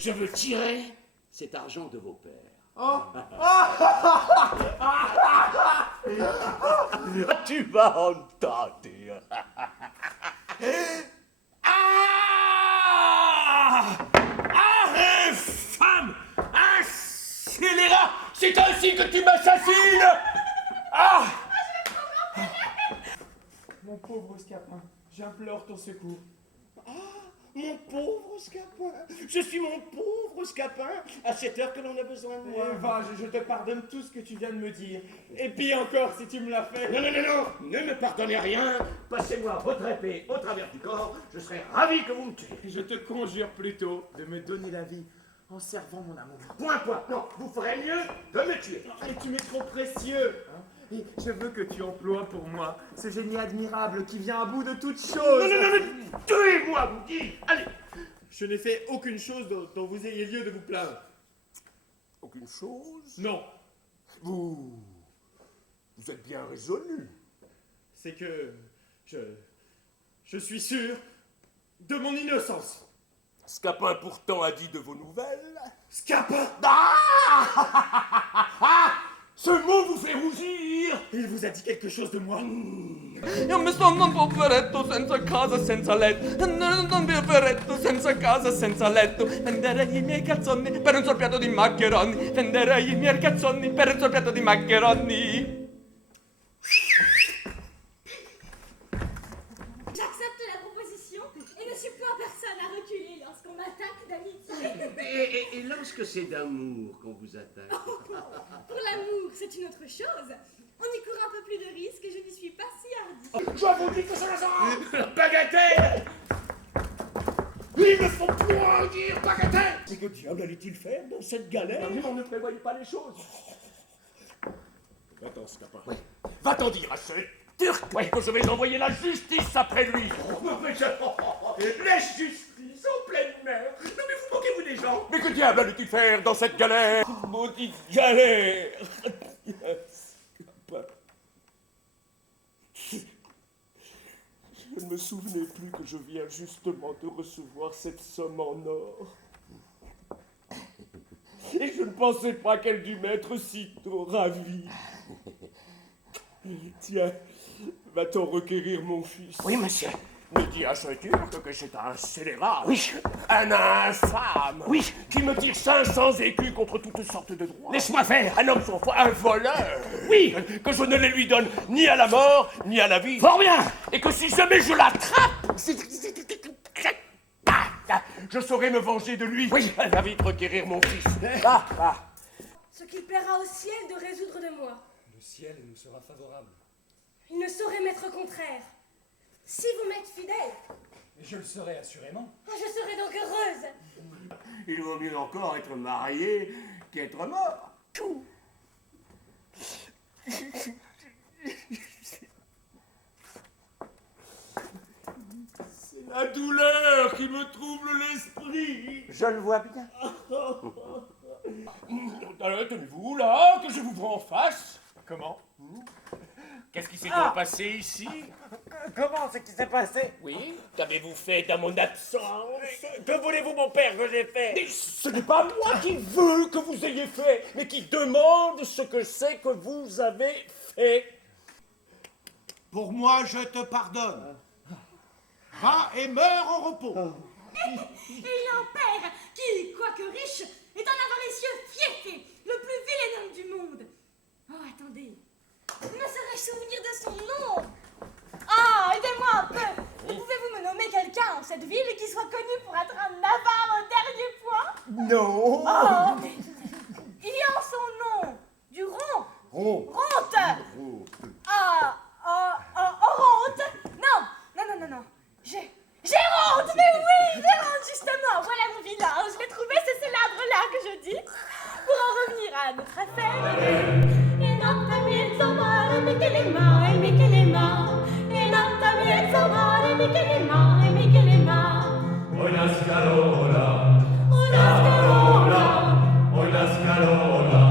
Je veux tirer cet argent de vos pères. Tu vas entendre. Infâme! Un scélérat! C'est ainsi que tu m'assassines! Mon pauvre Scapin, j'implore ton secours. Mon pauvre Scapin! Je suis mon pauvre Scapin! À cette heure que l'on a besoin de moi. Va, je te pardonne tout ce que tu viens de me dire. Et puis encore, si tu me l'as fait. Non, ne me pardonnez rien. Passez-moi votre épée au travers du corps. Je serai ravi que vous me tuiez. Je te conjure plutôt de me donner la vie en servant mon amour. Point. Non, vous ferez mieux de me tuer. Et tu m'es trop précieux. Et je veux que tu emploies pour moi ce génie admirable qui vient à bout de toute chose. Non, tuez-moi, vous dites. Allez. Je n'ai fait aucune chose dont vous ayez lieu de vous plaindre. Aucune chose? Non, Vous êtes bien résolu. c'est que je suis sûr de mon innocence. Scapin pourtant a dit de vos nouvelles. Scapin! Ce mot vous fait rougir. Il vous a dit quelque chose de moi? Io mi sono un poveretto senza casa, senza letto. Non poveretto senza casa, senza letto. Venderei i miei calzoni per un sorpiato di maccheroni. Venderei i miei calzoni per un sorpiato di maccheroni. J'accepte la proposition et ne suis point personne à reculer lorsqu'on m'attaque d'amitié. Et lorsque c'est d'amour qu'on vous attaque? Pour l'amour, c'est une autre chose. On y court un peu plus de risques et je n'y suis pas si hardie. Je vous dis que cela sera bagatelle. Il ne faut point dire bagatelle. Mais que diable allait-il faire dans cette galère? On ne prévoyait pas les choses. Attends, Scapin. Oui. Va-t'en dire à ce Turc que je vais envoyer la justice après lui. La justice en pleine mer. Non mais vous moquez-vous des gens? Mais que diable allait-il faire dans cette galère? Maudite galère. Je ne me souvenais plus que je viens justement de recevoir cette somme en or. Et je ne pensais pas qu'elle dût m'être sitôt ravie. Tiens, va-t-on requérir mon fils? Oui, monsieur. Mais dis à ce Turc que c'est un scélérat. Oui. Un infâme. Oui. Qui me tire 500 écus contre toutes sortes de droits. Laisse-moi faire. Un homme sans foi, un voleur. Oui. Que je ne les lui donne ni à la mort, ni à la vie. Fort bien. Et que si jamais je l'attrape, je saurai me venger de lui. Oui. Va vite requérir mon fils. Ce qu'il plaira au ciel de résoudre de moi. Le ciel nous sera favorable. Il ne saurait m'être contraire. Si vous m'êtes fidèle, Et je le serai assurément. je serai donc heureuse. Il vaut mieux encore être marié qu'être mort. La douleur qui me trouble l'esprit. Je le vois bien. Alors, tenez-vous là, que je vous vois en face. Comment? Qu'est-ce qui s'est donc passé ici? Comment c'est qui s'est passé? Oui, qu'avez-vous fait dans mon absence? Que voulez-vous, mon père, que j'ai fait? Mais ce n'est pas moi qui veux que vous ayez fait, mais qui demande ce que c'est que vous avez fait. Pour moi, je te pardonne. Va et meurs en repos. Et l'Empère, qui, quoique riche, est un avaricieux fiefé, le plus vilain homme du monde. Oh, attendez. Me serais-je souvenir de son nom? Ah, aidez-moi un peu. Pouvez-vous me nommer quelqu'un en cette ville qui soit connu pour être un avare au dernier point? Non. Oh, il y a en son nom du rond. Ronte. Ronte. Non. J'ai honte, mais oui, j'ai honte, justement. Voilà mon village. J'ai trouvé ce célèbre-là que je dis. Pour en revenir à notre affaire. E notte mezzo mare, Michelema, e Michelema. E notte mezzo mare, Michelema, e Michelema. Oi la scalola, oi la scalola.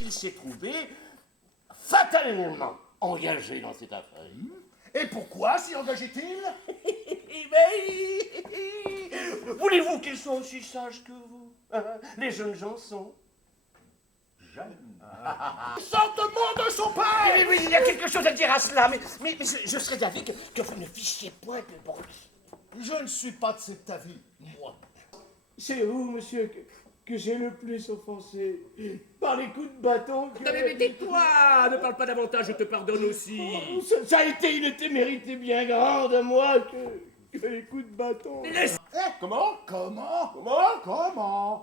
Il s'est trouvé fatalement engagé dans cette affaire. Et pourquoi s'y engageait-il? Voulez-vous qu'ils soient aussi sages que vous? Les jeunes gens sont jeunes. Sortement de son père! Oui, il y a quelque chose à dire à cela, mais je serais d'avis que vous ne fichiez point de bruit. Je ne suis pas de cet avis, moi. C'est vous, monsieur, que j'ai le plus offensé par les coups de bâton que... Non mais tais-toi! Ne parle pas davantage, je te pardonne aussi. Oh, ça a été une témérité bien grande à moi que les coups de bâton. Laisse... Comment?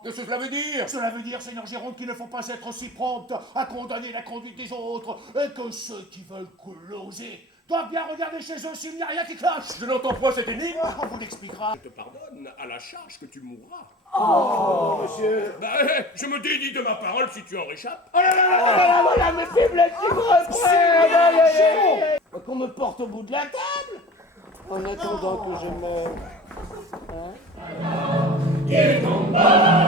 Qu'est-ce que cela veut dire? Cela veut dire, Seigneur Jérôme, qu'il ne faut pas être si prompt à condamner la conduite des autres, et que ceux qui veulent closer doivent bien regarder chez eux s'il n'y a rien qui cloche. Je n'entends point cette énigme. On vous l'expliquera. Je te pardonne à la charge que tu mourras. Monsieur... Je me dédie de ma parole si tu en réchappes. Oh là là là là là, voilà mes faiblesses qui me reprennent. Qu'on me porte au bout de la table en attendant que je meure. Il tomba